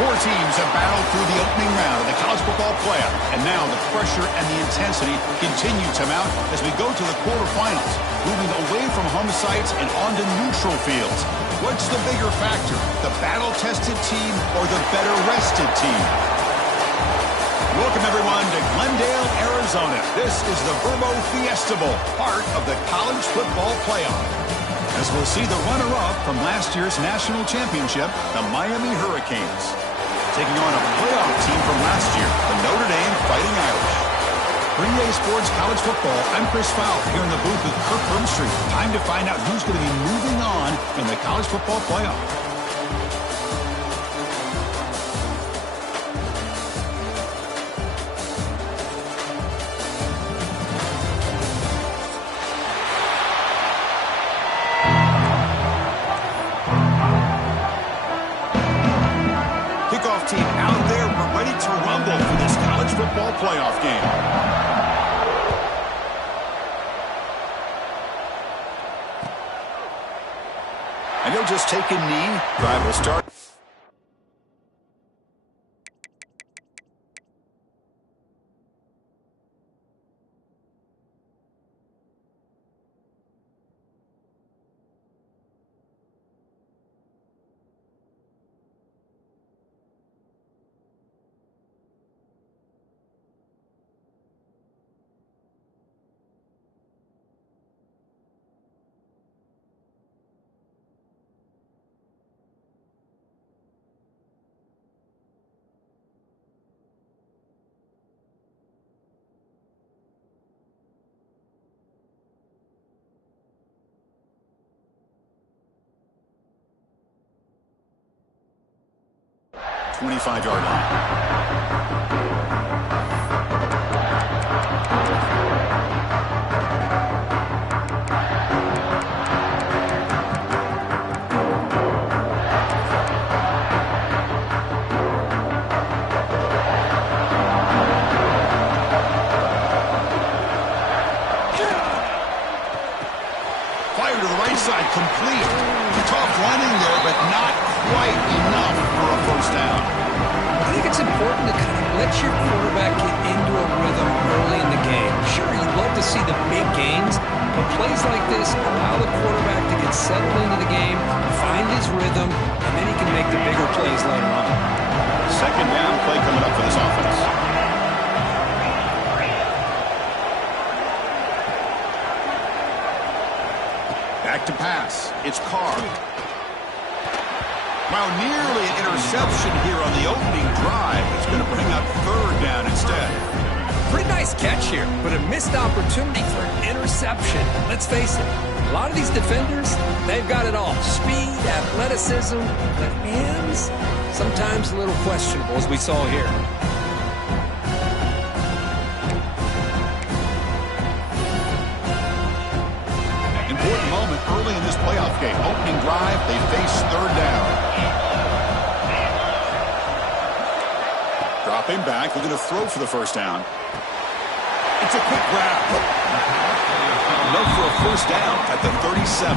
Four teams have battled through the opening round of the college football playoff, and now the pressure and the intensity continue to mount as we go to the quarterfinals, moving away from home sites and onto neutral fields. What's the bigger factor, the battle-tested team or the better-rested team? Welcome, everyone, to Glendale, Arizona. This is the Verbo Fiesta Bowl, part of the college football playoff. As we'll see the runner-up from last year's national championship, the Miami Hurricanes, taking on a playoff team from last year, the Notre Dame Fighting Irish. Green Bay Sports College Football, I'm Chris Fowle here in the booth with Kirk Broomstreet. Time to find out who's going to be moving on in the college football playoff. Kickoff team out there, we're ready to rumble for this college football playoff game. And he'll just take a knee. Drive will start. Twenty-five-yard line. Fire to the right side, complete. Tough running there, but not quite enough for a first down. I think it's important to kind of let your quarterback get into a rhythm early in the game. Sure, you'd love to see the big gains, but plays like this allow the quarterback to get settled into the game, find his rhythm, and then he can make the bigger plays later on. Second down play coming up for this offense. Back to pass. It's Carr. Well, nearly an interception here on the opening drive. It's going to bring up third down instead. Pretty nice catch here, but a missed opportunity for an interception. Let's face it, a lot of these defenders, they've got it all. Speed, athleticism, but hands, sometimes a little questionable, as we saw here. Important moment early in this playoff game. Opening drive, they face third down. Dropping back, looking to throw for the first down. It's a quick grab. Enough for a first down at the 37.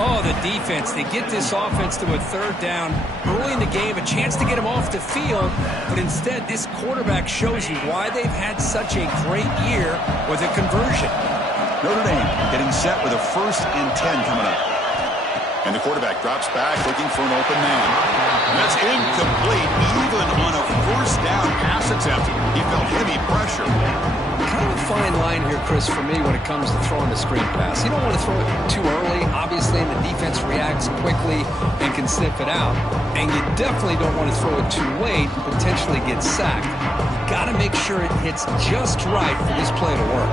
Oh, the defense. They get this offense to a third down early in the game, a chance to get him off the field, but instead this quarterback shows you why they've had such a great year with a conversion. Notre Dame getting set with a 1st and 10 coming up. And the quarterback drops back looking for an open man. And that's incomplete. Even on a first down pass attempt, he felt heavy pressure. Kind of a fine line here, Chris, for me when it comes to throwing the screen pass. You don't want to throw it too early, obviously, and the defense reacts quickly and can sniff it out. And you definitely don't want to throw it too late, potentially get sacked. You got to make sure it hits just right for this play to work.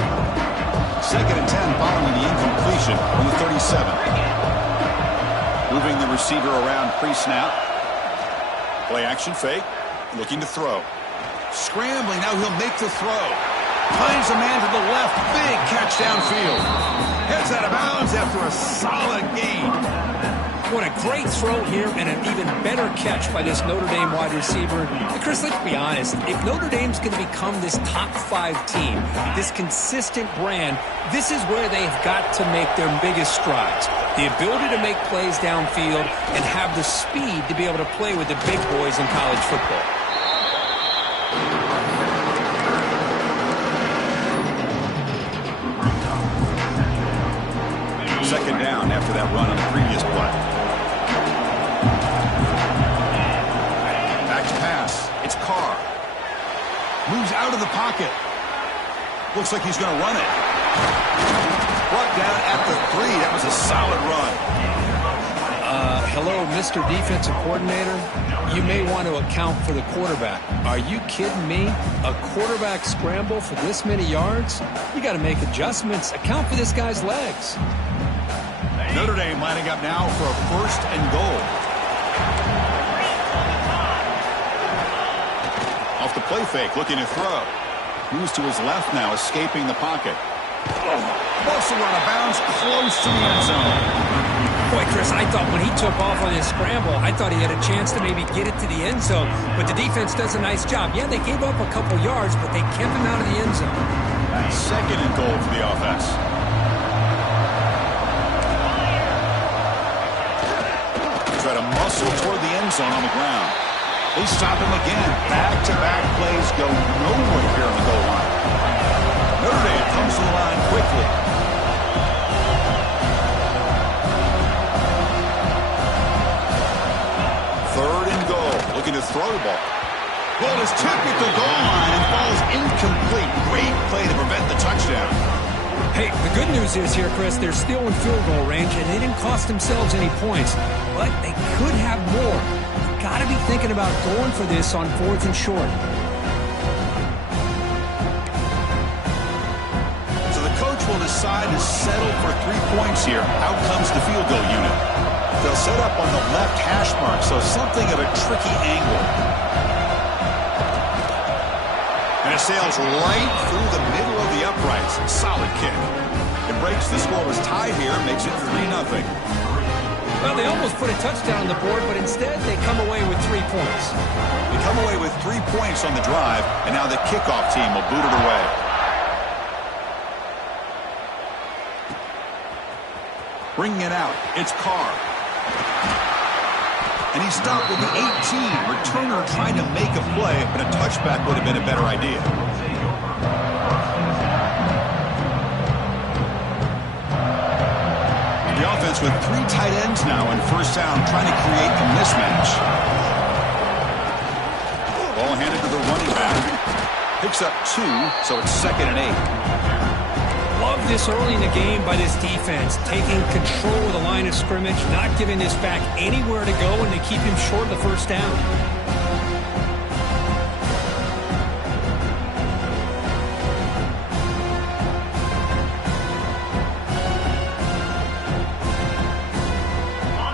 2nd and 10 following the incompletion on the 37. Moving the receiver around pre-snap. Play action fake. Looking to throw. Scrambling. Now he'll make the throw. Finds a man to the left. Big catch downfield. Heads out of bounds after a solid gain. What a great throw here and an even better catch by this Notre Dame wide receiver. And Chris, let's be honest. If Notre Dame's going to become this top 5 team, this consistent brand, this is where they've got to make their biggest strides. The ability to make plays downfield and have the speed to be able to play with the big boys in college football. Second down after that run on the previous play. Back to pass. It's Carr. Moves out of the pocket. Looks like he's going to run it. Brought down at the 3. That was a solid run. Hello, Mr. Defensive Coordinator. You may want to account for the quarterback. Are you kidding me? A quarterback scramble for this many yards? You got to make adjustments. Account for this guy's legs. Notre Dame lining up now for a 1st and goal. Off the play fake, looking to throw. Moves to his left now, escaping the pocket. Also run out of bounds, close to the end zone. Boy, Chris, I thought when he took off on his scramble, I thought he had a chance to maybe get it to the end zone. But the defense does a nice job. Yeah, they gave up a couple yards, but they kept him out of the end zone. 2nd and goal for the offense. Try to muscle toward the end zone on the ground. They stop him again. Back-to-back plays go nowhere here on the goal line. Notre Dame comes to the line quickly. Third and goal. Looking to throw the ball. Ball is tipped at the goal line and falls incomplete. Great play to prevent the touchdown. Hey, the good news is here, Chris, they're still in field goal range, and they didn't cost themselves any points. But they could have more. You've got to be thinking about going for this on 4th and short. So the coach will decide to settle for 3 points here. Out comes the field goal unit. They'll set up on the left hash mark, so something of a tricky angle. And it sails right through the middle of the uprights. Solid kick. It breaks the scoreless tie here, makes it 3-0. Well, they almost put a touchdown on the board, but instead they come away with 3 points. They come away with 3 points on the drive, and now the kickoff team will boot it away. Bringing it out, it's Carr. And he stopped with the 18. Returner trying to make a play, but a touchback would have been a better idea. The offense with 3 tight ends now in 1st down, trying to create a mismatch. Ball handed to the running back. Picks up 2, so it's 2nd and 8. Love this early in the game by this defense, taking control of the line of scrimmage, not giving this back anywhere to go, and they keep him short of the 1st down.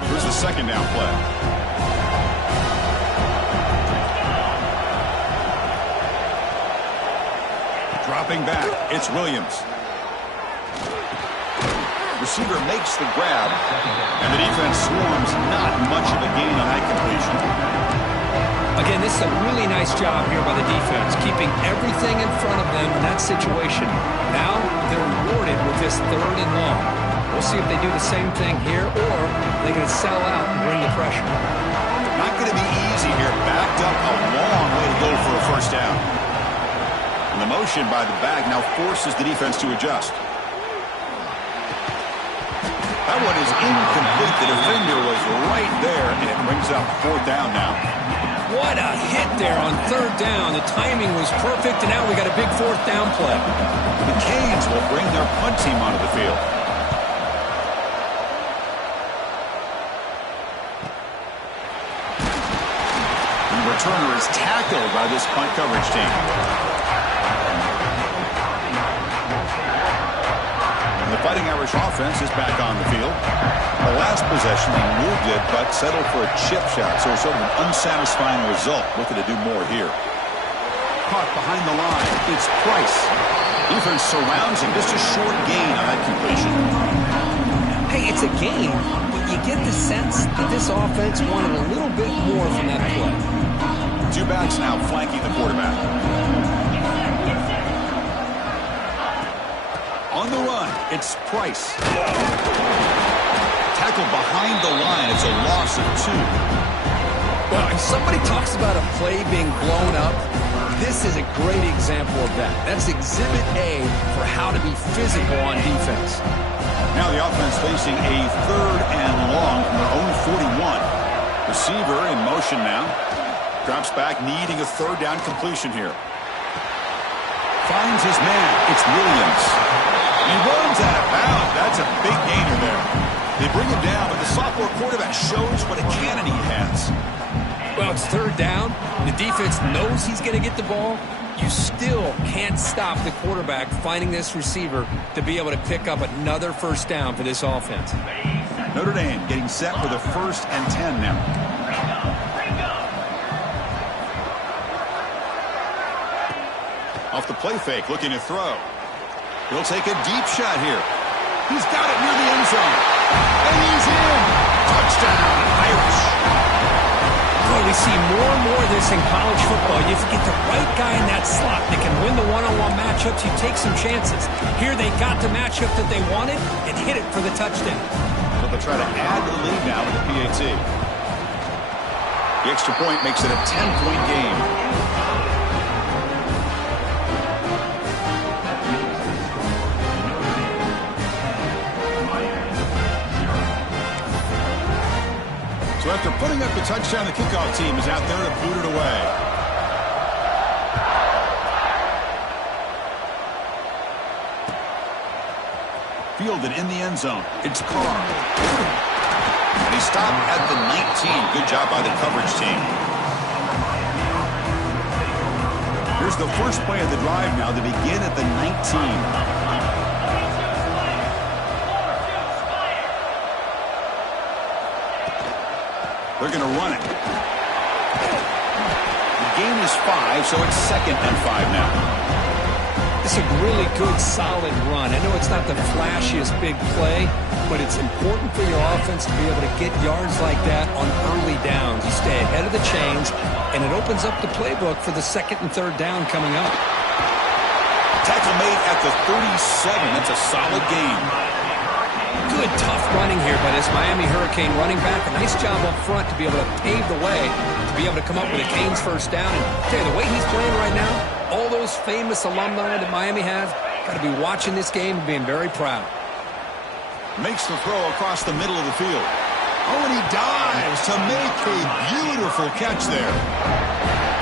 Here's the 2nd down play. Dropping back, it's Williams. Receiver makes the grab, and the defense swarms. Not much of a gain on that completion. Again, this is a really nice job here by the defense, keeping everything in front of them in that situation. Now they're rewarded with this 3rd and long. We'll see if they do the same thing here, or they're going to sell out and bring the pressure. Not going to be easy here. Backed up a long way to go for a 1st down. And the motion by the back now forces the defense to adjust. That one is incomplete. The defender was right there, and it brings up 4th down now. What a hit there on 3rd down. The timing was perfect, and now we got a big 4th down play. The Canes will bring their punt team onto the field. The returner is tackled by this punt coverage team. The Fighting Irish offense is back on the field. The last possession, they moved it, but settled for a chip shot, so sort of an unsatisfying result. Looking to do more here. Caught behind the line. It's Price. Defense surrounds him. Just a short gain on that completion. Hey, it's a gain, but you get the sense that this offense wanted a little bit more from that play. Two backs now flanking the quarterback. On the run, it's Price. Tackled behind the line. It's a loss of 2. Well, if somebody talks about a play being blown up, this is a great example of that. That's Exhibit A for how to be physical on defense. Now the offense facing a 3rd and long from their own 41. Receiver in motion now. Drops back, needing a 3rd down completion here. Finds his man. It's Williams. He runs out of bounds. That's a big gainer there. They bring him down, but the sophomore quarterback shows what a cannon he has. Well, it's 3rd down. The defense knows he's going to get the ball. You still can't stop the quarterback finding this receiver to be able to pick up another 1st down for this offense. Notre Dame getting set for the 1st and 10 now. Off the play fake, looking to throw. He'll take a deep shot here. He's got it near the end zone. And he's in. Touchdown, Irish. Boy, we see more and more of this in college football. If you get the right guy in that slot that can win the one-on-one matchups, you take some chances. Here they got the matchup that they wanted and hit it for the touchdown. So they'll try to add to the lead now with the PAT. The extra point makes it a 10-point game. So after putting up the touchdown, the kickoff team is out there to boot it away. Fielded in the end zone. It's Carr. And he stopped at the 19. Good job by the coverage team. Here's the first play of the drive now to begin at the 19. They're going to run it. The gain is 5, so it's 2nd and 5 now. It's a really good, solid run. I know it's not the flashiest big play, but it's important for your offense to be able to get yards like that on early downs. You stay ahead of the chains, and it opens up the playbook for the 2nd and 3rd down coming up. Tackle made at the 37. That's a solid gain. Good, tough running here by this Miami Hurricane running back. A nice job up front to be able to pave the way, to be able to come up with a Canes 1st down. And tell you, the way he's playing right now, all those famous alumni that Miami has, got to be watching this game and being very proud. Makes the throw across the middle of the field. Oh, and he dives to make a beautiful catch there.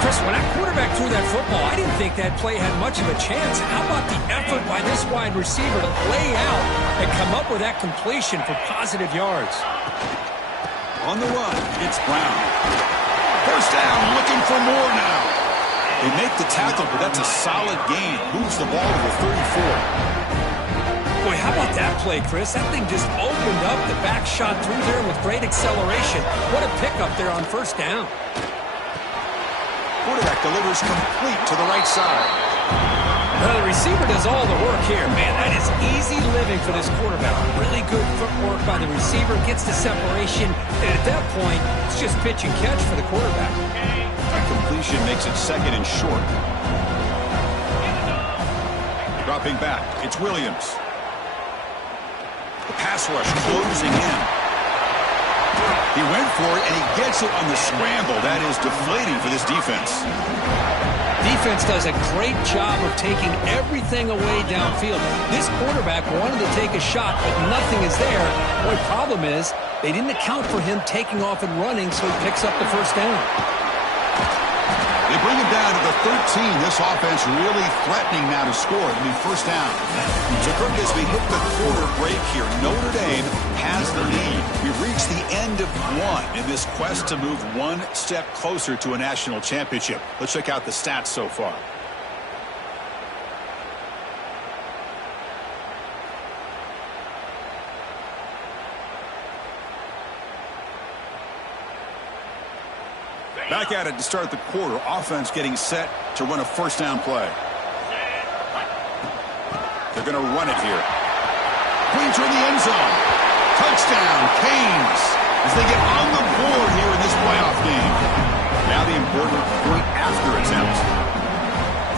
Chris, when that quarterback threw that football, I didn't think that play had much of a chance. How about the effort by this wide receiver to lay out and come up with that completion for positive yards? On the run, it's Brown. 1st down, looking for more now. They make the tackle, but that's a solid gain. Moves the ball to the 34. Boy, how about that play, Chris? That thing just opened up. The back shot through there with great acceleration. What a pickup there on 1st down. Quarterback delivers complete to the right side. Well, the receiver does all the work here. Man, that is easy living for this quarterback. Really good footwork by the receiver. Gets the separation. And at that point, it's just pitch and catch for the quarterback. That completion makes it 2nd and short. Dropping back, it's Williams. The pass rush closing in. He went for it, and he gets it on the scramble. That is deflating for this defense. Defense does a great job of taking everything away downfield. This quarterback wanted to take a shot, but nothing is there. Boy, problem is they didn't account for him taking off and running, so he picks up the 1st down. They bring him down to the 13. This offense really threatening now to score. It'll be 1st down. So, Kirk, as we hit the quarter break here, Notre Dame has the lead. We've reached the end of 1 in this quest to move 1 step closer to a national championship. Let's check out the stats so far. Back at it to start the quarter. Offense getting set to run a 1st down play. They're going to run it here. Queen in the end zone. Touchdown, Canes. as they get on the board here in this playoff game. Now the important point after attempt.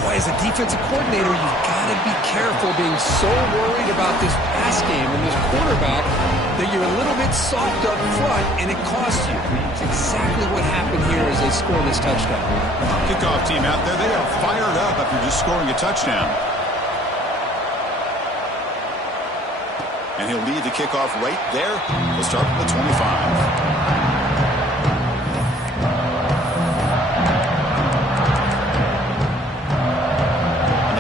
Boy, as a defensive coordinator, you've got to be careful being so worried about this pass game and this quarterback that you're a little bit soft up front, and it costs you. It's exactly what happened here as they score this touchdown. Kickoff team out there, they are fired up after just scoring a touchdown. And he'll lead the kickoff right there. We'll start from the 25.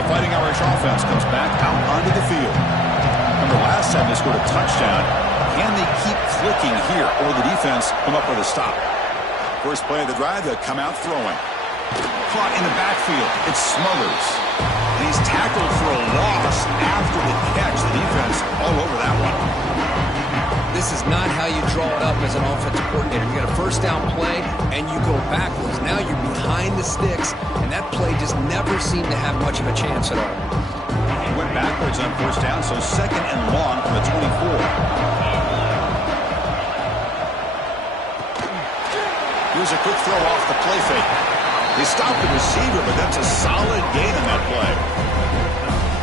Fighting Irish offense comes back out onto the field. Remember, last time they scored a touchdown. Can they keep clicking here, or the defense come up with a stop? First play of the drive, they'll come out throwing. Caught in the backfield. It Smothers. And he's tackled for a loss after the catch. The defense all over that one. This is not how you draw it up as an offensive coordinator. You got a first down play, and you go backwards. Now you're behind the sticks, and that play just never seemed to have much of a chance at all. He went backwards on first down, so second and long from the 24. Here's a quick throw off the play fake. They stopped the receiver, but that's a solid gain on that play.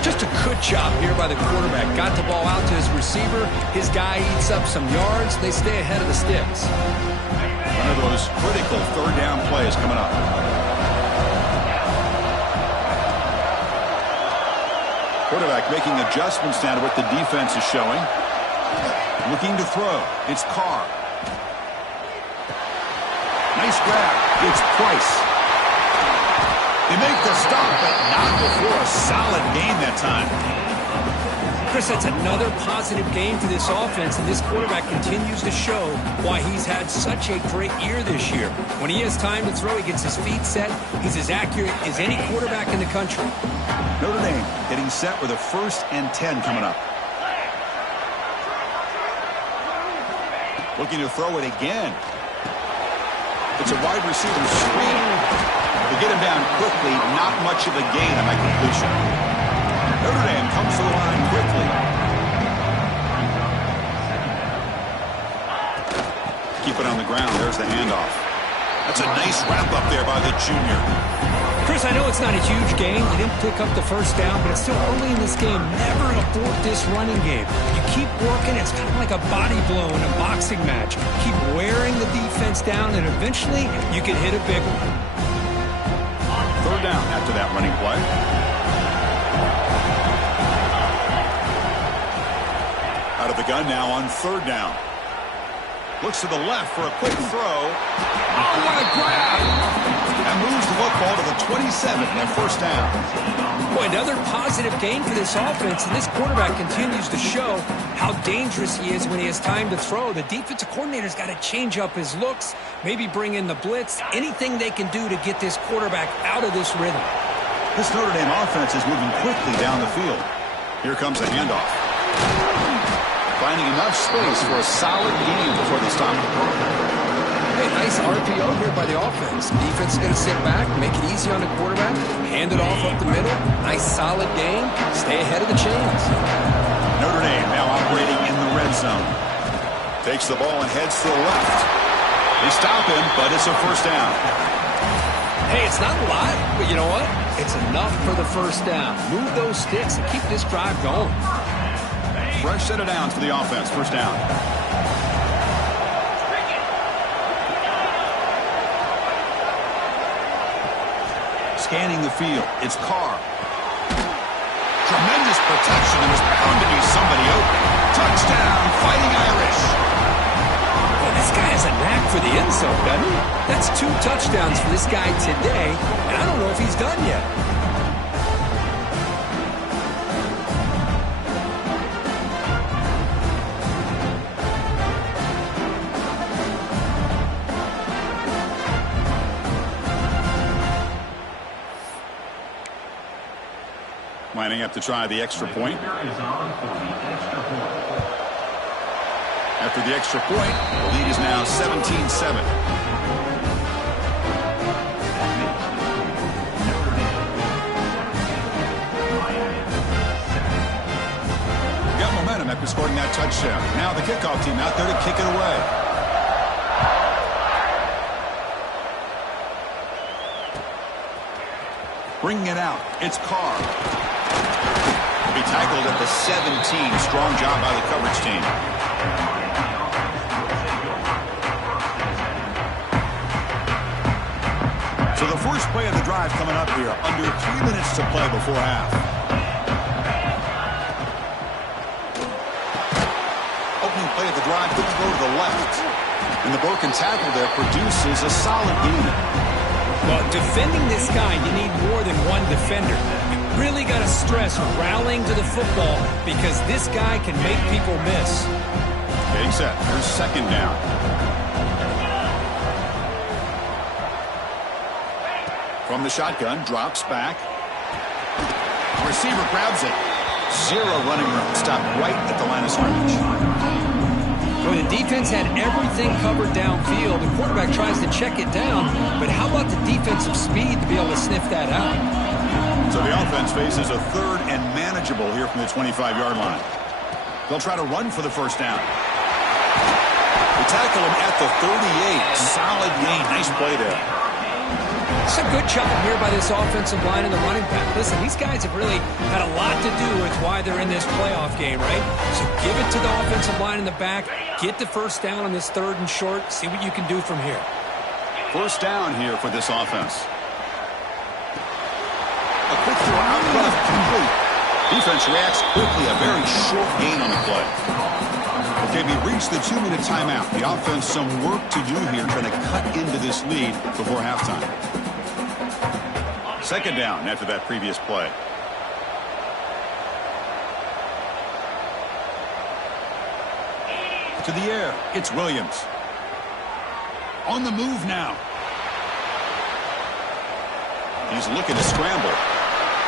Just a good job here by the quarterback. Got the ball out to his receiver. His guy eats up some yards. They stay ahead of the sticks. One of those critical third down plays coming up. Quarterback making adjustments now to what the defense is showing. Looking to throw. It's Carr. Nice grab. It's Price. They make the stop, but not before a solid gain that time. Chris, that's another positive game for this offense, and this quarterback continues to show why he's had such a great year this year. When he has time to throw, he gets his feet set. He's as accurate as any quarterback in the country. Notre Dame getting set with a 1st and 10 coming up. Looking to throw it again. It's a wide receiver screen. They get him down quickly, not much of a gain on that completion. Notre Dame comes to the line quickly. Keep it on the ground. There's the handoff. That's a nice wrap up there by the junior. Chris, I know it's not a huge gain. They didn't pick up the first down, but it's still early in this game. Never abort this running game. You keep working. It's kind of like a body blow in a boxing match. Keep wearing the defense down, and eventually you can hit a big one. Third down after that running play. Out of the gun now on third down. Looks to the left for a quick throw. Oh, what a grab! That moves the football to the 27 and first down. Boy, another positive gain for this offense, and this quarterback continues to show how dangerous he is when he has time to throw. The defensive coordinator's got to change up his looks, maybe bring in the blitz, anything they can do to get this quarterback out of this rhythm. This Notre Dame offense is moving quickly down the field. Here comes the handoff. Finding enough space for a solid gain before they stop. Hey, nice RPO here by the offense. Defense is going to sit back, make it easy on the quarterback, hand it off up the middle. Nice solid gain. Stay ahead of the chains. Notre Dame now operating in the red zone. Takes the ball and heads to the left. They stop him, but it's a first down. Hey, it's not a lot, but you know what? It's enough for the first down. Move those sticks and keep this drive going. Fresh set of downs for the offense. First down. Scanning the field. It's Carr. Tremendous protection. There was bound to be somebody open. Touchdown, Fighting Irish. Well, this guy has a knack for the end zone, doesn't he? That's 2 touchdowns for this guy today, and I don't know if he's done yet. Lining up to try the extra point. After the extra point, the lead is now 17-7. Got momentum after scoring that touchdown. Now the kickoff team out there to kick it away. Bringing it out. It's Carr. He tackled at the 17. Strong job by the coverage team. So the first play of the drive coming up here. Under 3 minutes to play before half. Opening play of the drive could go to the left. And the broken tackle there produces a solid gain. Well, defending this guy, you need more than one defender. You really got to stress rallying to the football because this guy can make people miss. Getting set. Here's second down. From the shotgun, drops back. Receiver grabs it. Zero running room. Stopped right at the line of scrimmage. Well, the defense had everything covered downfield. The quarterback tries to check it down, but how about the defensive speed to be able to sniff that out? So the offense faces a third and manageable here from the 25-yard line. They'll try to run for the first down. They tackle him at the 38. Solid gain. Nice play there. It's a good job here by this offensive line and the running back. Listen, these guys have really had a lot to do with why they're in this playoff game, right? So give it to the offensive line in the back. Get the first down on this third and short. See what you can do from here. First down here for this offense. A quick throw out left, complete. Defense reacts quickly. A very short gain on the play. Okay, we reached the 2-minute timeout. The offense some work to do here trying to cut into this lead before halftime. Second down after that previous play. To the air, it's Williams. On the move now. He's looking to scramble.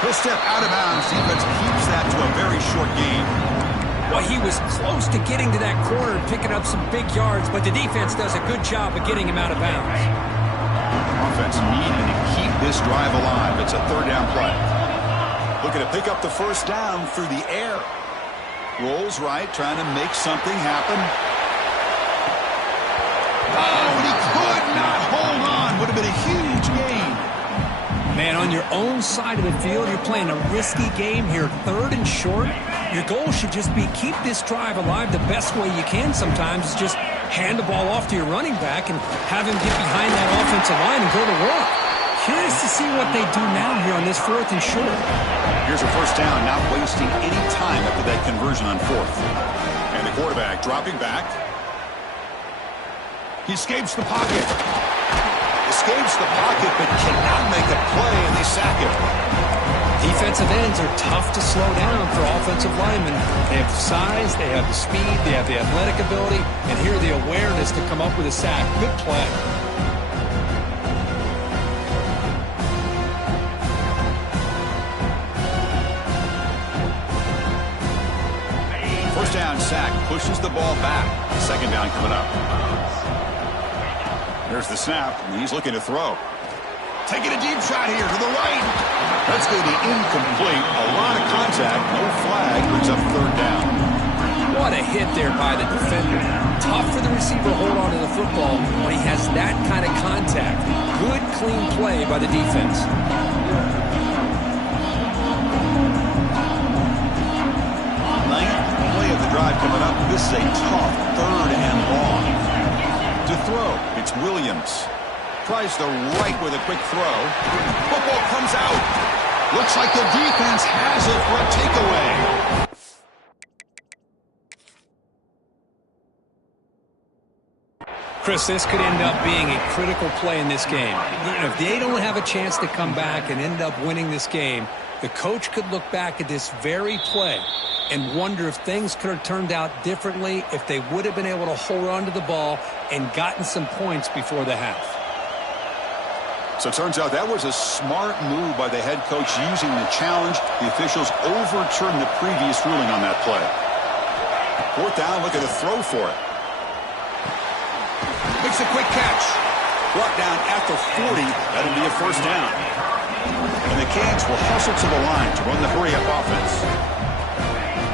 He'll step out of bounds. Defense keeps that to a very short gain. Well, he was close to getting to that corner and picking up some big yards, but the defense does a good job of getting him out of bounds. Offense needing to keep this drive alive. It's a third down play. Looking to pick up the first down through the air. Rolls right, trying to make something happen. Oh, and he could not hold on. Would have been a huge gain. Man, on your own side of the field, you're playing a risky game here. Third and short. Your goal should just be keep this drive alive the best way you can sometimes is just hand the ball off to your running back and have him get behind that offensive line and go to work. Curious to see what they do now here on this fourth and short. Here's a first down, not wasting any time after that conversion on fourth. And the quarterback dropping back. He escapes the pocket. Escapes the pocket, but cannot make a play, and they sack him. Defensive ends are tough to slow down for offensive linemen. They have the size, they have the speed, they have the athletic ability, and here the awareness to come up with a sack. Good play. First down sack, pushes the ball back. Second down coming up. There's the snap, and he's looking to throw. Taking a deep shot here to the right. That's going to be incomplete. A lot of contact. No flag. Brings up third down. What a hit there by the defender. Tough for the receiver to hold on to the football when he has that kind of contact. Good, clean play by the defense. Ninth play of the drive coming up. This is a tough third and long. To throw, it's Williams. Tries the right with a quick throw. Football comes out. Looks like the defense has it for a takeaway. Chris, this could end up being a critical play in this game. If they don't have a chance to come back and end up winning this game, the coach could look back at this very play and wonder if things could have turned out differently if they would have been able to hold on to the ball and gotten some points before the half. So it turns out that was a smart move by the head coach using the challenge. The officials overturned the previous ruling on that play. Fourth down, looking to throw for it. Makes a quick catch. Brought down at the 40. That'll be a first down. And the Canes will hustle to the line to run the hurry-up offense.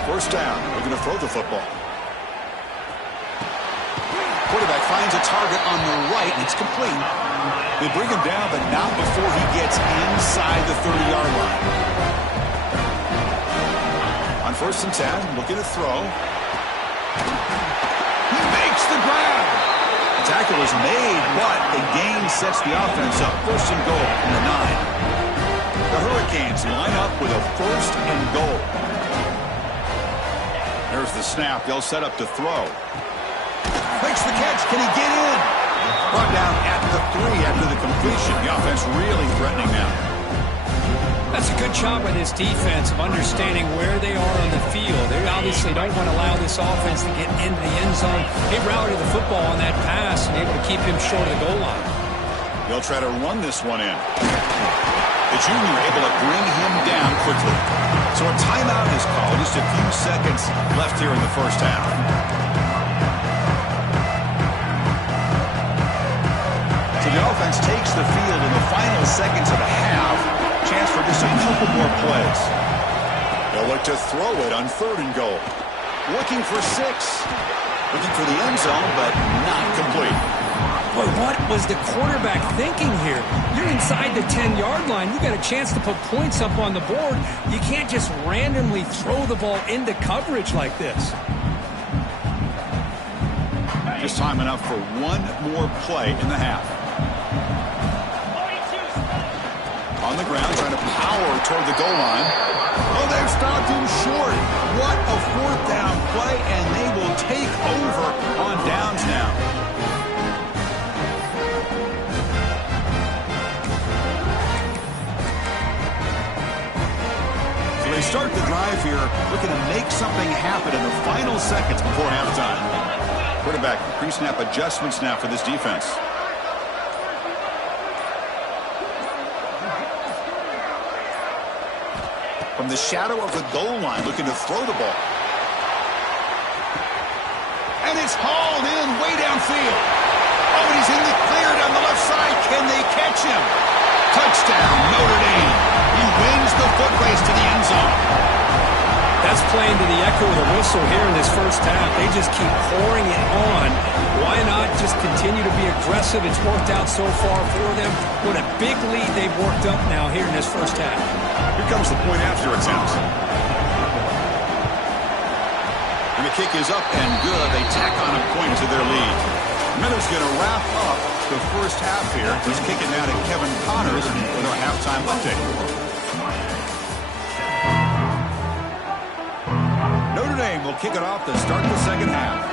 First down. They're going to throw the football. Quarterback quarterback finds a target on the right. It's complete. They bring him down, but not before he gets inside the 30-yard line. On 1st and 10, looking to throw. He makes the grab. The tackle is made, but the gain sets the offense up. 1st and goal from the 9. The Hurricanes line up with a 1st and goal. There's the snap. They'll set up to throw. Makes the catch. Can he get in? Brought down at the 3 after the completion. The offense really threatening now. That's a good job by this defense of understanding where they are on the field. They obviously don't want to allow this offense to get into the end zone. They routed the football on that pass and able to keep him short of the goal line. They'll try to run this one in. The junior able to bring him down quickly. So a timeout is called. Just a few seconds left here in the 1st half. So the offense takes the field in the final seconds of the half. Chance for just a couple more plays. They'll look to throw it on 3rd and goal. Looking for 6. Looking for the end zone, but not complete. Boy, what was the quarterback thinking here? You're inside the 10-yard line. You got a chance to put points up on the board. You can't just randomly throw the ball into coverage like this. Just time enough for one more play in the half. On the ground, trying to power toward the goal line. Oh, they've stopped him short. What a 4th down play, and they will take over on downs now. So they start the drive here, looking to make something happen in the final seconds before halftime. Quarterback pre-snap adjustments now for this defense. From the shadow of the goal line, looking to throw the ball. And it's hauled in way downfield. Oh, and he's in the clear down the left side. Can they catch him? Touchdown, Notre Dame. He wins the foot race to the end zone. That's playing to the echo of the whistle here in this 1st half. They just keep pouring it on. Why not just continue to be aggressive? It's worked out so far for them. What a big lead they've worked up now here in this 1st half. Here comes the point after attempt. And the kick is up and good. They tack on a point to their lead. Miller's going to wrap up the 1st half here. He's kicking out at Kevin Connors with our halftime update. Notre Dame will kick it off to start the 2nd half.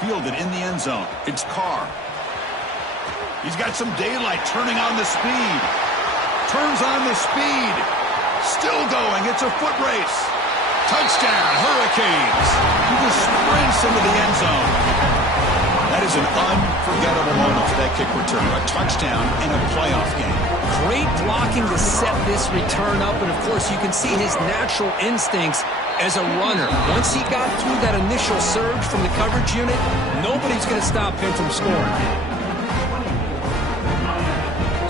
Fielded in the end zone. It's Carr. He's got some daylight, turning on the speed. Turns on the speed. Still going. It's a foot race. Touchdown, Hurricanes. He just sprints into the end zone. That is an unforgettable moment for that kick return. A touchdown in a playoff game. Great blocking to set this return up, and of course you can see his natural instincts as a runner. Once he got through that initial surge from the coverage unit, nobody's going to stop him from scoring.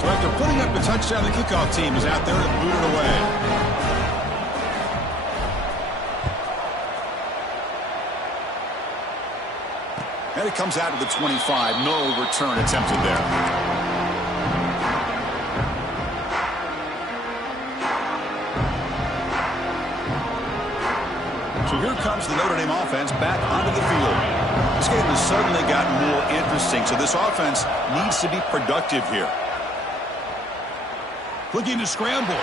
So after putting up the touchdown, the kickoff team is out there to boot it away. And it comes out to the 25. No return attempted there. So here comes the Notre Dame offense back onto the field. This game has suddenly gotten more interesting, so this offense needs to be productive here. Looking to scramble.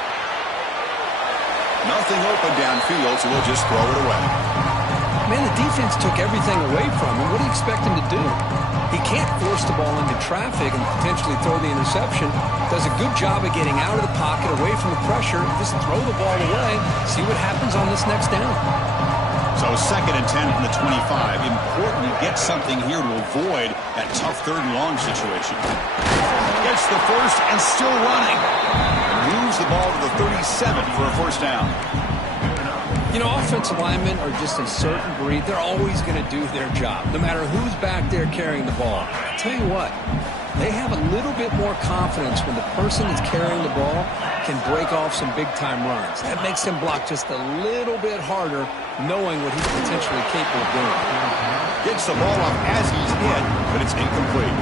Nothing open downfield, so we'll just throw it away. Man, the defense took everything away from him. What do you expect him to do? He can't force the ball into traffic and potentially throw the interception. Does a good job of getting out of the pocket, away from the pressure. Just throw the ball away. See what happens on this next down. So 2nd and 10 from the 25. Important to get something here to avoid that tough 3rd and long situation. Gets the first and still running. Moves the ball to the 37 for a 1st down. You know, offensive linemen are just a certain breed. They're always going to do their job, no matter who's back there carrying the ball. I'll tell you what, they have a little bit more confidence when the person that's carrying the ball can break off some big-time runs. That makes him block just a little bit harder, knowing what he's potentially capable of doing. Gets the ball off as he's hit, but it's incomplete.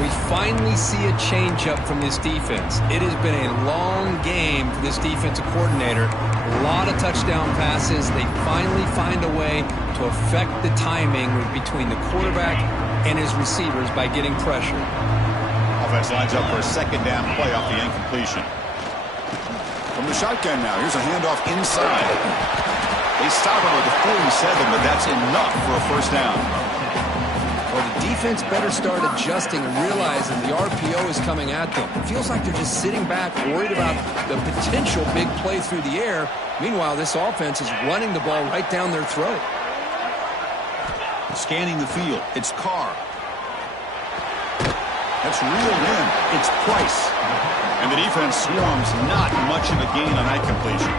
We finally see a changeup from this defense. It has been a long game for this defensive coordinator. A lot of touchdown passes. They finally find a way to affect the timing between the quarterback and his receivers by getting pressure. Offense lines up for a second down play off the incompletion. From the shotgun now, here's a handoff inside. They stop him with the 47, but that's enough for a first down. Well, the defense better start adjusting and realizing the RPO is coming at them. It feels like they're just sitting back, worried about the potential big play through the air. Meanwhile, this offense is running the ball right down their throat. Scanning the field, it's Carr. That's reeled in. It's Price. And the defense swarms not much of a gain on that completion.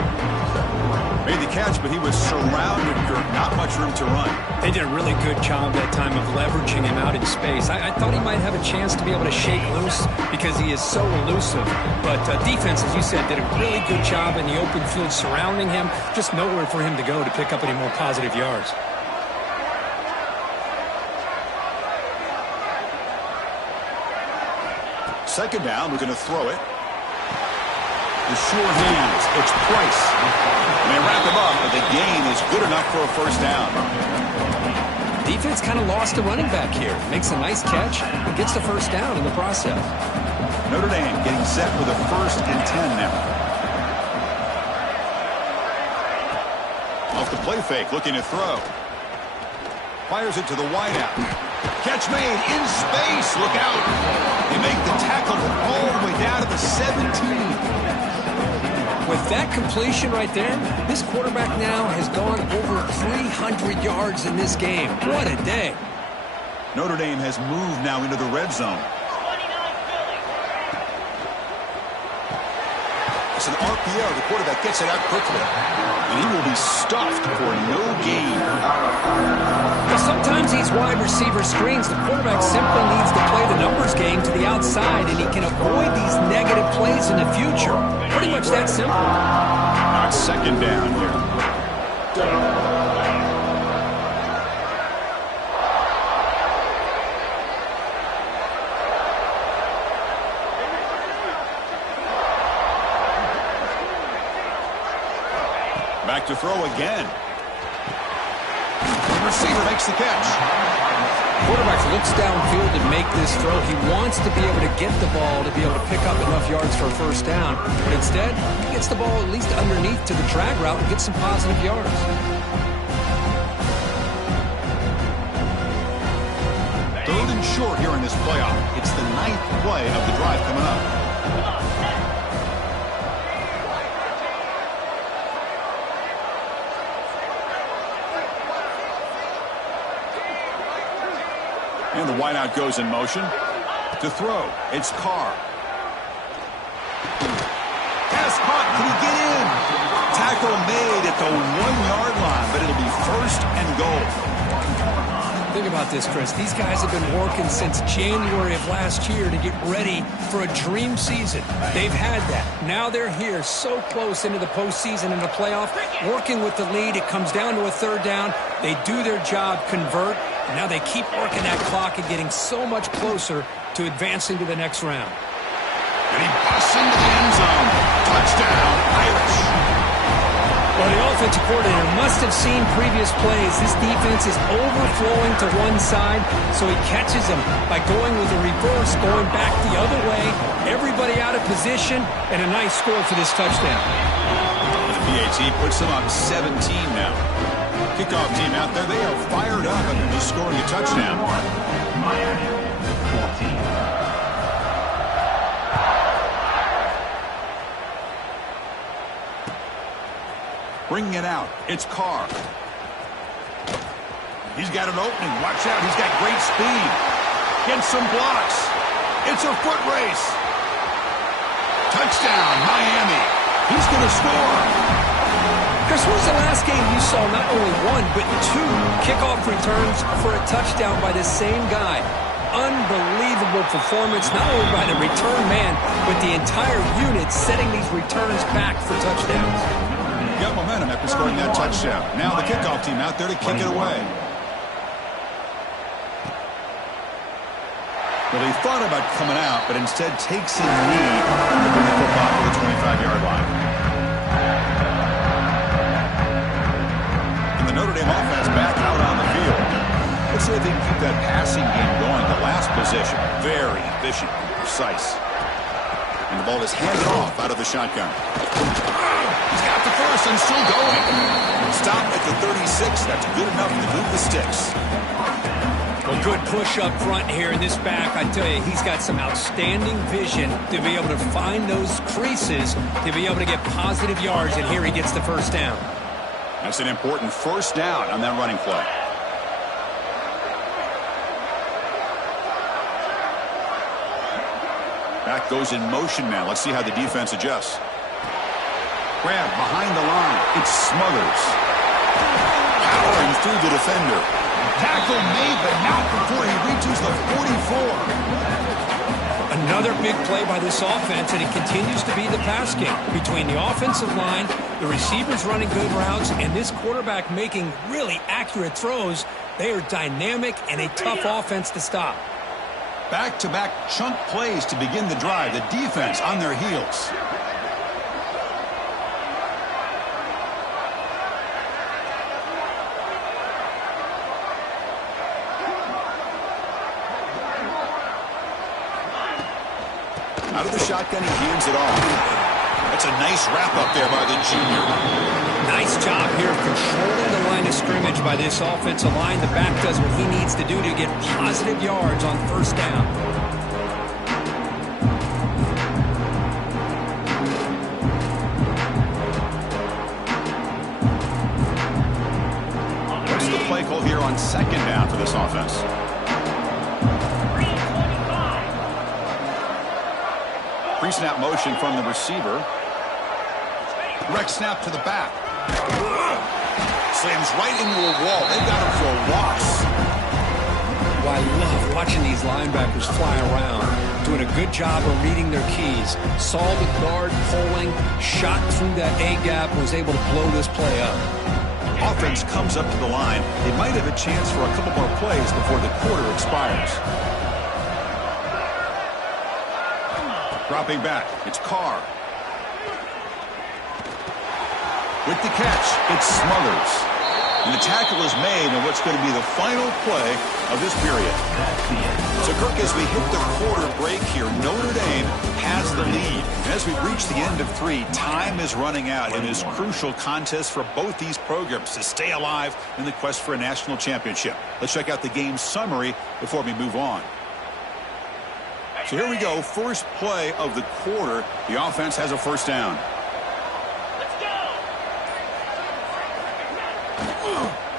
Made the catch, but he was surrounded, Kirk. Not much room to run. They did a really good job that time of leveraging him out in space. I thought he might have a chance to be able to shake loose because he is so elusive. But defense, as you said, did a really good job in the open field surrounding him. Just nowhere for him to go to pick up any more positive yards. Second down, we're going to throw it. The sure hands, it's Price. And they wrap him up, but the gain is good enough for a first down. Defense kind of lost a running back here. Makes a nice catch and gets the first down in the process. Notre Dame getting set with a 1st and 10 now. Off the play fake, looking to throw. Fires it to the wideout. Catch made in space. Look out. They make the tackle all the way down to the 17. With that completion right there, this quarterback now has gone over 300 yards in this game. What a day. Notre Dame has moved now into the red zone. It's an RPO. The quarterback gets it out quickly. And he will be stuffed for no gain. Now, sometimes these wide receiver screens, the quarterback simply needs to play the numbers game to the outside, and he can avoid these negative plays in the future. Pretty much that simple. Now it's second down here. Back to throw again. The receiver makes the catch. Quarterback looks downfield to make this throw. He wants to be able to get the ball to be able to pick up enough yards for a first down. But instead, he gets the ball at least underneath to the drag route and gets some positive yards. Third and short here in this playoff. It's the 9th play of the drive coming up. And the wideout goes in motion. To throw, it's Carr. Pass caught, can he get in? Tackle made at the 1-yard line, but it'll be 1st and goal. Think about this, Chris. These guys have been working since January of last year to get ready for a dream season. They've had that. Now they're here so close into the postseason and the playoff, working with the lead. It comes down to a 3rd down. They do their job, convert, and now they keep working that clock and getting so much closer to advancing to the next round. And he busts into the end zone. Touchdown, Irish. Well, the offensive coordinator must have seen previous plays. This defense is overflowing to one side, so he catches them by going with a reverse, going back the other way. Everybody out of position, and a nice score for this touchdown. The PAT puts them up 17 now. Kickoff team out there, they are fired up after just scoring a touchdown. Miami 14. Bringing it out, it's Carr. He's got an opening. Watch out, he's got great speed. Gets some blocks. It's a foot race. Touchdown, Miami. He's going to score. Chris, when was the last game you saw not only one, but 2 kickoff returns for a touchdown by the same guy? Unbelievable unbelievable performance, not only by the return man, but the entire unit setting these returns back for touchdowns. Got momentum after scoring that touchdown. Now the kickoff team out there to kick it away. Well, they thought about coming out, but instead takes a knee to bring the football to the 25-yard line. And the Notre Dame offense back out on the field. Let's see if they can keep that passing game going. The last possession, very efficient and precise. And the ball is handed off out of the shotgun. He's got the first and still going. Stop at the 36. That's good enough to move the sticks. Well, good push up front here in this back. I tell you, he's got some outstanding vision to be able to find those creases, to be able to get positive yards, and here he gets the first down. That's an important first down on that running play. Back goes in motion now. Let's see how the defense adjusts. Grab behind the line. It's Smothers. Powering through the defender. Tackle made, but not before he reaches the 44. Another big play by this offense, and it continues to be the pass game. Between the offensive line, the receivers running good routes, and this quarterback making really accurate throws, they are dynamic and a tough offense to stop. Back-to-back chunk plays to begin the drive. The defense on their heels. Out of the shotgun, he hands it off. That's a nice wrap-up there by the junior. Nice job here of controlling the line of scrimmage by this offensive line. The back does what he needs to do to get positive yards on first down. What's the play call here on second down for this offense? Pre-snap motion from the receiver. Direct snap to the back. Slams right into a wall. They've got him for a loss. Well, I love watching these linebackers fly around, doing a good job of reading their keys. Saw the guard pulling, shot through that A-gap, was able to blow this play up. Offense comes up to the line. They might have a chance for a couple more plays before the quarter expires. Dropping back, it's Carr. With the catch, it's Smothers. And the tackle is made in what's going to be the final play of this period. So, Kirk, as we hit the quarter break here, Notre Dame has the lead. And as we reach the end of 3, time is running out in this crucial contest for both these programs to stay alive in the quest for a national championship. Let's check out the game summary before we move on. So here we go, first play of the quarter. The offense has a first down.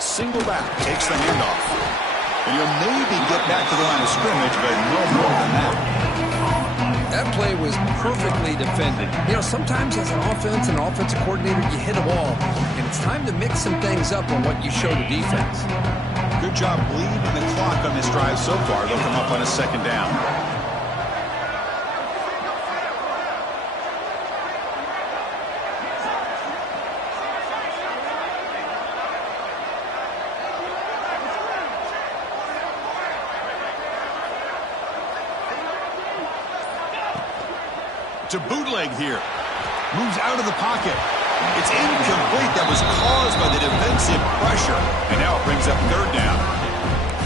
Single back, takes the handoff. And you'll maybe get back to the line of scrimmage, but no more than that. That play was perfectly defended. You know, sometimes as an offense and an offensive coordinator, you hit a wall, and it's time to mix some things up on what you show the defense. Good job bleeding the clock on this drive so far. They'll come up on a second down. To bootleg here. Moves out of the pocket. It's incomplete. That was caused by the defensive pressure. And now it brings up third down.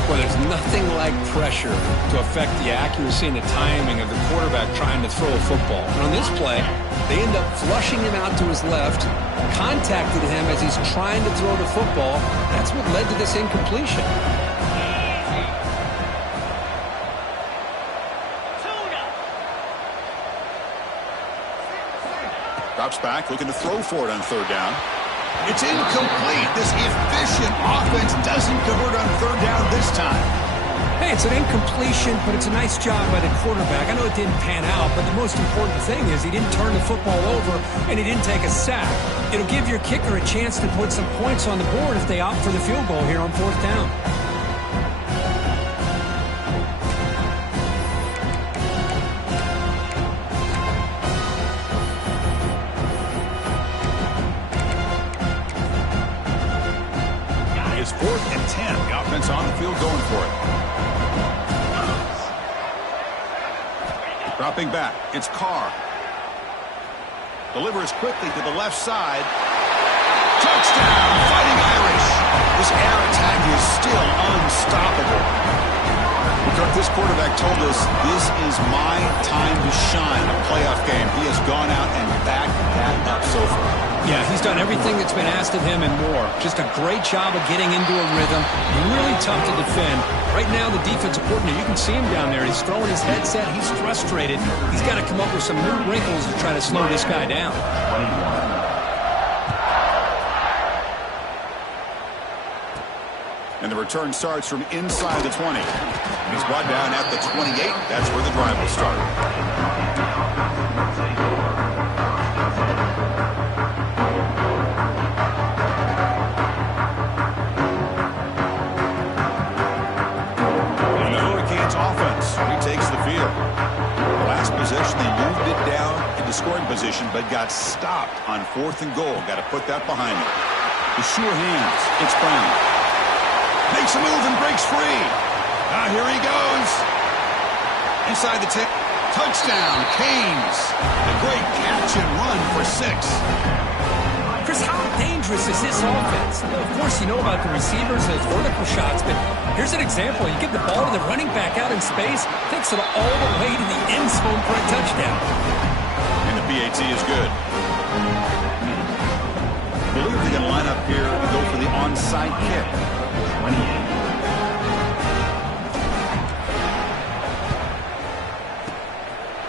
Well, there's nothing like pressure to affect the accuracy and the timing of the quarterback trying to throw a football. And on this play, they end up flushing him out to his left, contacted him as he's trying to throw the football. That's what led to this incompletion. Drops back, looking to throw for it on third down. It's incomplete. This efficient offense doesn't convert on third down this time. Hey, it's an incompletion, but it's a nice job by the quarterback. I know it didn't pan out, but the most important thing is he didn't turn the football over and he didn't take a sack. It'll give your kicker a chance to put some points on the board if they opt for the field goal here on fourth down. backfield going for it. Dropping back, it's Carr. Delivers quickly to the left side. Touchdown, Fighting Irish. This air attack is still unstoppable. Kirk, this quarterback told us this is my time to shine, a playoff game. He has gone out and backed that up so far. Yeah, he's done everything that's been asked of him and more. Just a great job of getting into a rhythm. Really tough to defend. Right now, the defensive coordinator, you can see him down there. He's throwing his headset. He's frustrated. He's got to come up with some new wrinkles to try to slow this guy down. 21. And the return starts from inside the 20. He's brought down at the 28. That's where the drive will start. And the Hurricanes offense retakes the field. The last possession, they moved it down into scoring position, but got stopped on 4th and goal. Got to put that behind them. The sure hands. It's Brown. Makes a move and breaks free. Here he goes. Inside the 10. Touchdown, Canes. A great catch and run for 6. Chris, how dangerous is this offense? Of course, you know about the receivers and those vertical shots, but here's an example. You give the ball to the running back out in space, takes it all the way to the end zone for a touchdown. And the PAT is good. I believe they're going to line up here and go for the onside kick. 28.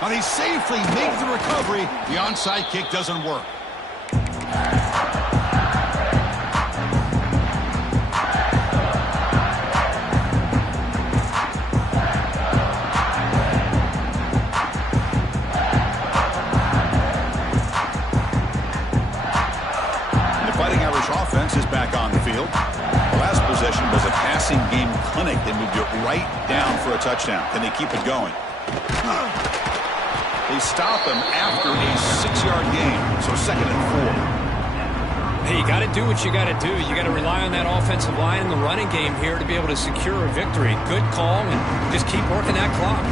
Now they safely make the recovery. The onside kick doesn't work. The Fighting Irish offense is back on the field. Last possession was a passing game clinic. They moved it right down for a touchdown. Can they keep it going? They stop him after a 6-yard gain, so 2nd and 4. Hey, you got to do what you got to do. You got to rely on that offensive line and the running game here to be able to secure a victory. Good call, and just keep working that clock.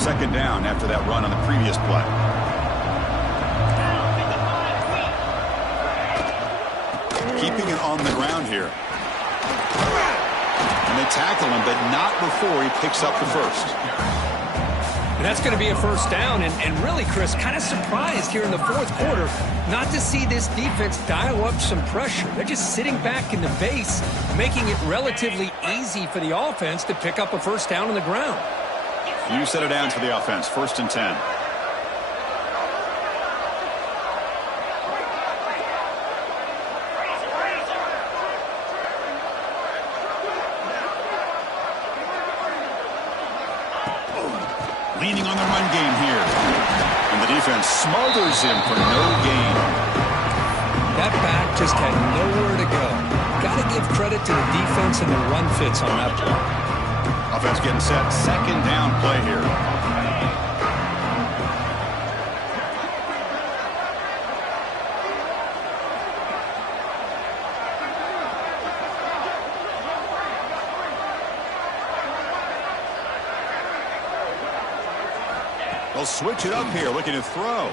Second down after that run on the previous play. Keeping it on the ground here. And they tackle him, but not before he picks up the first. And that's going to be a first down. And really, Chris, kind of surprised here in the 4th quarter not to see this defense dial up some pressure. They're just sitting back in the base, making it relatively easy for the offense to pick up a first down on the ground. You set it down for the offense. 1st and 10. Leaning on the run game here. And the defense smothers him for no gain. That back just had nowhere to go. Got to give credit to the defense and the run fits on that play. Offense getting set. 2nd down play here. They'll switch it up here, looking to throw.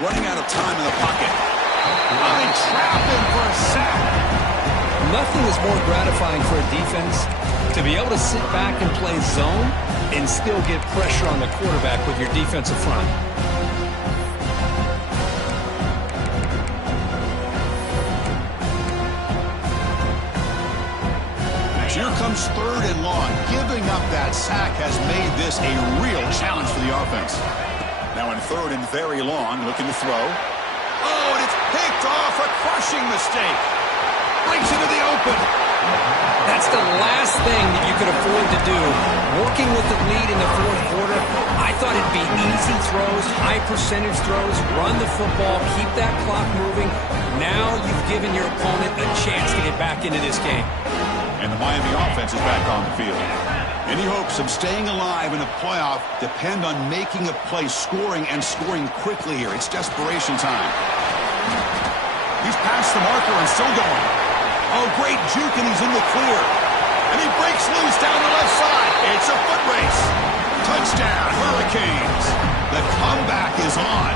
Running out of time in the pocket. They trap him for a sack. Nothing is more gratifying for a defense to be able to sit back and play zone and still get pressure on the quarterback with your defensive front. Here comes 3rd and long. Giving up that sack has made this a real challenge for the offense. Now in 3rd and very long, looking to throw. Oh, and it's picked off. A crushing mistake. breaks into the open. That's the last thing that you could afford to do. Working with the lead in the fourth quarter, I thought it'd be easy throws, high percentage throws, run the football, keep that clock moving. Now you've given your opponent a chance to get back into this game. And the Miami offense is back on the field. Any hopes of staying alive in a playoff depend on making a play, scoring, and scoring quickly here. It's desperation time. He's past the marker and still going. Oh, great juke, and he's in the clear. And he breaks loose down the left side. It's a foot race. Touchdown, Hurricanes. The comeback is on.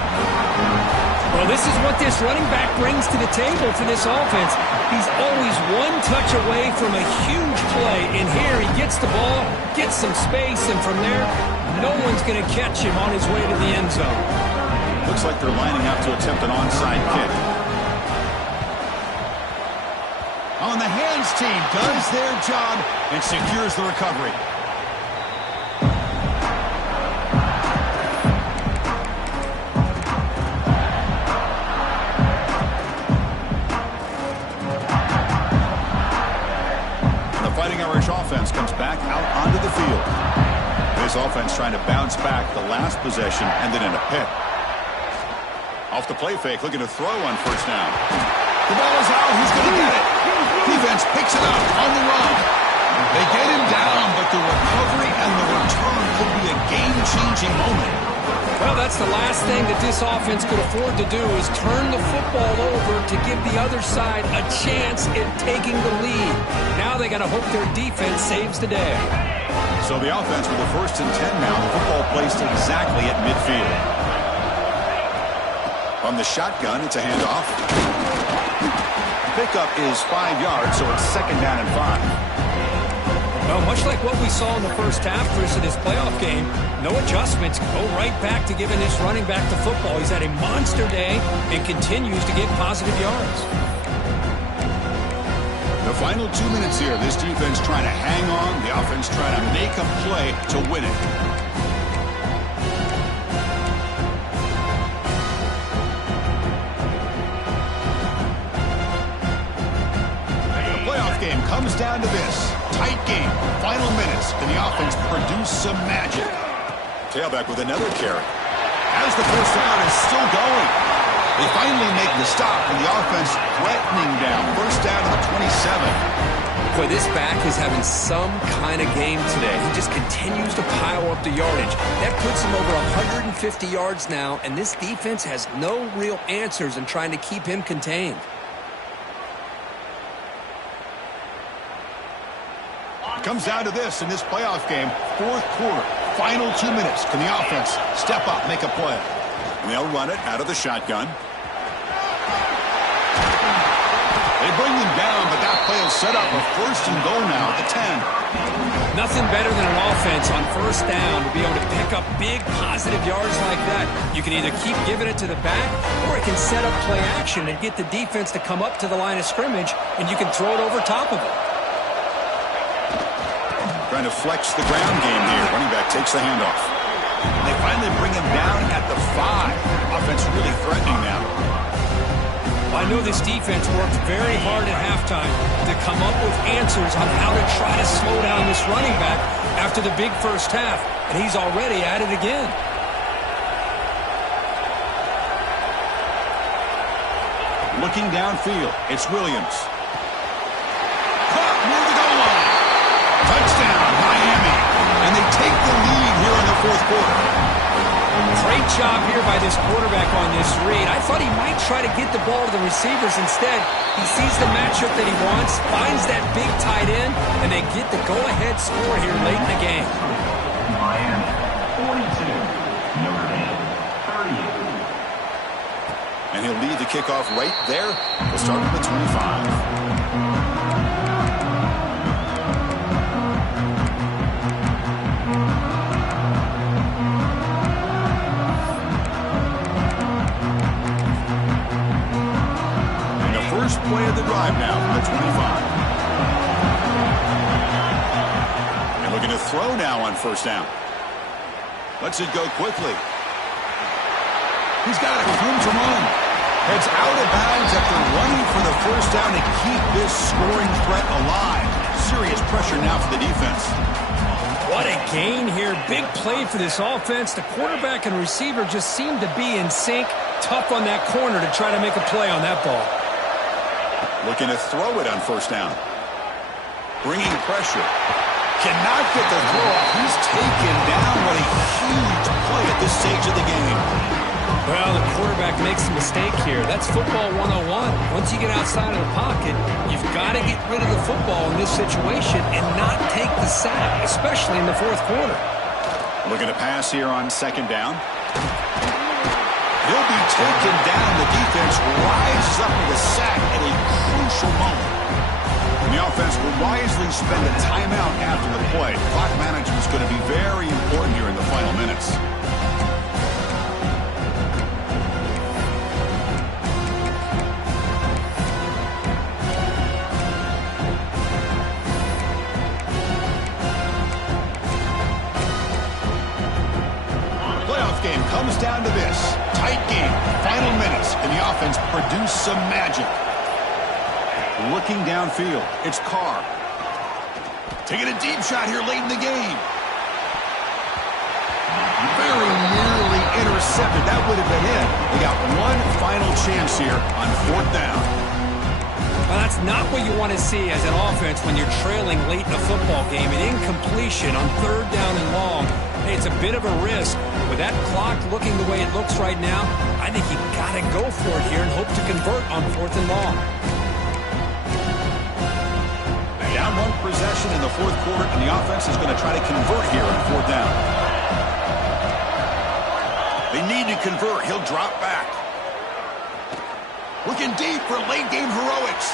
Well, this is what this running back brings to the table for this offense. He's always one touch away from a huge play. And here he gets the ball, gets some space, and from there, no one's going to catch him on his way to the end zone. Looks like they're lining up to attempt an onside kick. On the hands team does their job and secures the recovery. The Fighting Irish offense comes back out onto the field. This offense trying to bounce back the last possession and then in a pick. Off the play fake, looking to throw on first down. The ball is out. Who's going to get it? Defense picks it up on the run. They get him down, but the recovery and the return could be a game-changing moment. Well, that's the last thing that this offense could afford to do is turn the football over to give the other side a chance at taking the lead. Now they got to hope their defense saves the day. So the offense with the 1st and 10 now. The football placed exactly at midfield. On the shotgun, it's a handoff. Pickup is 5 yards, so it's 2nd down and 5. Well, much like what we saw in the first half, Chris, of this playoff game, no adjustments. Go right back to giving this running back the football. He's had a monster day and continues to get positive yards. The final 2 minutes here. This defense trying to hang on. The offense trying to make a play to win it. Game comes down to this. Tight game. Final minutes. Can the offense produce some magic? Tailback with another carry. As the first down is still going. They finally make the stop, and the offense threatening down. First down to the 27. Boy, this back is having some kind of game today. He just continues to pile up the yardage. That puts him over 150 yards now, and this defense has no real answers in trying to keep him contained. Comes down to this in this playoff game. 4th quarter. Final 2 minutes. Can the offense step up, make a play? And they'll run it out of the shotgun. They bring them down, but that play will set up a 1st and goal now at the 10. Nothing better than an offense on first down to be able to pick up big positive yards like that. You can either keep giving it to the back, or it can set up play action and get the defense to come up to the line of scrimmage, and you can throw it over top of it. Trying to flex the ground game here. Running back takes the handoff. They finally bring him down at the 5. Offense really threatening now. I know this defense worked very hard at halftime to come up with answers on how to try to slow down this running back after the big first half, and he's already at it again. Looking downfield, it's Williams. Caught near the goal line. Touchdown, Miami. And they take the lead here in the 4th quarter. Great job here by this quarterback on this read. I thought he might try to get the ball to the receivers. Instead, he sees the matchup that he wants, finds that big tight end, and they get the go-ahead score here late in the game. Miami, 42. Notre Dame, 38. And he'll lead the kickoff right there. We'll start with the 25. Play of the drive now from the 25. And looking to throw now on first down. Lets it go quickly. He's got it with room to run. It's out of bounds after running for the first down to keep this scoring threat alive. Serious pressure now for the defense. What a gain here. Big play for this offense. The quarterback and receiver just seem to be in sync. Tough on that corner to try to make a play on that ball. Looking to throw it on first down. Bringing pressure. Cannot get the throw off. He's taken down. What a huge play at this stage of the game. Well, the quarterback makes a mistake here. That's football 101. Once you get outside of the pocket, you've got to get rid of the football in this situation and not take the sack, especially in the fourth quarter. Looking to pass here on second down. He'll be taken down. The defense rises up with a sack at a crucial moment. And the offense will wisely spend a timeout after the play. Clock management is going to be very important here in the final minutes. Game comes down to this. Tight game. Final minutes. Can the offense produce some magic? Looking downfield. It's Carr. Taking a deep shot here late in the game. Very nearly intercepted. That would have been it. They got one final chance here on fourth down. Well, that's not what you want to see as an offense when you're trailing late in a football game. An incompletion on third down and long. Hey, it's a bit of a risk. With that clock looking the way it looks right now, I think you got to go for it here and hope to convert on fourth and long. Down one possession in the fourth quarter, and the offense is going to try to convert here on fourth down. They need to convert. He'll drop back. Looking deep for late game heroics.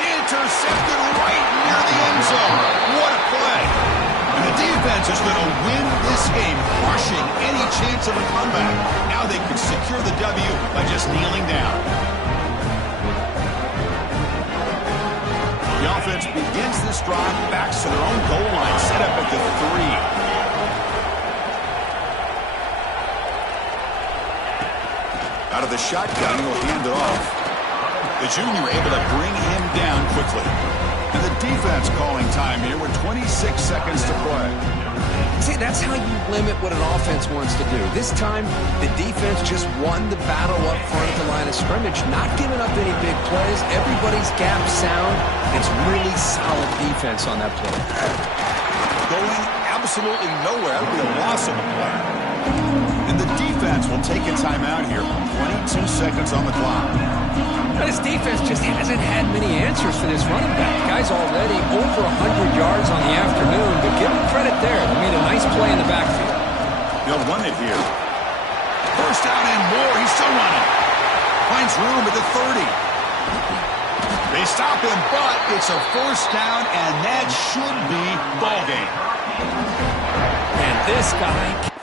Intercepted right near the end zone. What a play. And the defense is going to win this game, crushing any chance of a comeback. Now they can secure the W by just kneeling down. The offense begins this drive, backs to their own goal line, set up at the 3. Out of the shotgun, he'll hand it off. The junior able to bring him down quickly. And the defense calling time here with 26 seconds to play. See, that's how you limit what an offense wants to do. This time, the defense just won the battle up front at the line of scrimmage, not giving up any big plays. Everybody's gap sound. It's really solid defense on that play. Going absolutely nowhere. That'll be a loss of a play. And the defense will take a timeout here. 22 seconds on the clock. But his defense just hasn't had many answers for this running back. Guy's already over 100 yards on the afternoon, but give him credit there. They made a nice play in the backfield. They'll run it here. First down and more. He's still running. Finds room at the 30. They stop him, but it's a first down, and that should be ball game. And this guy...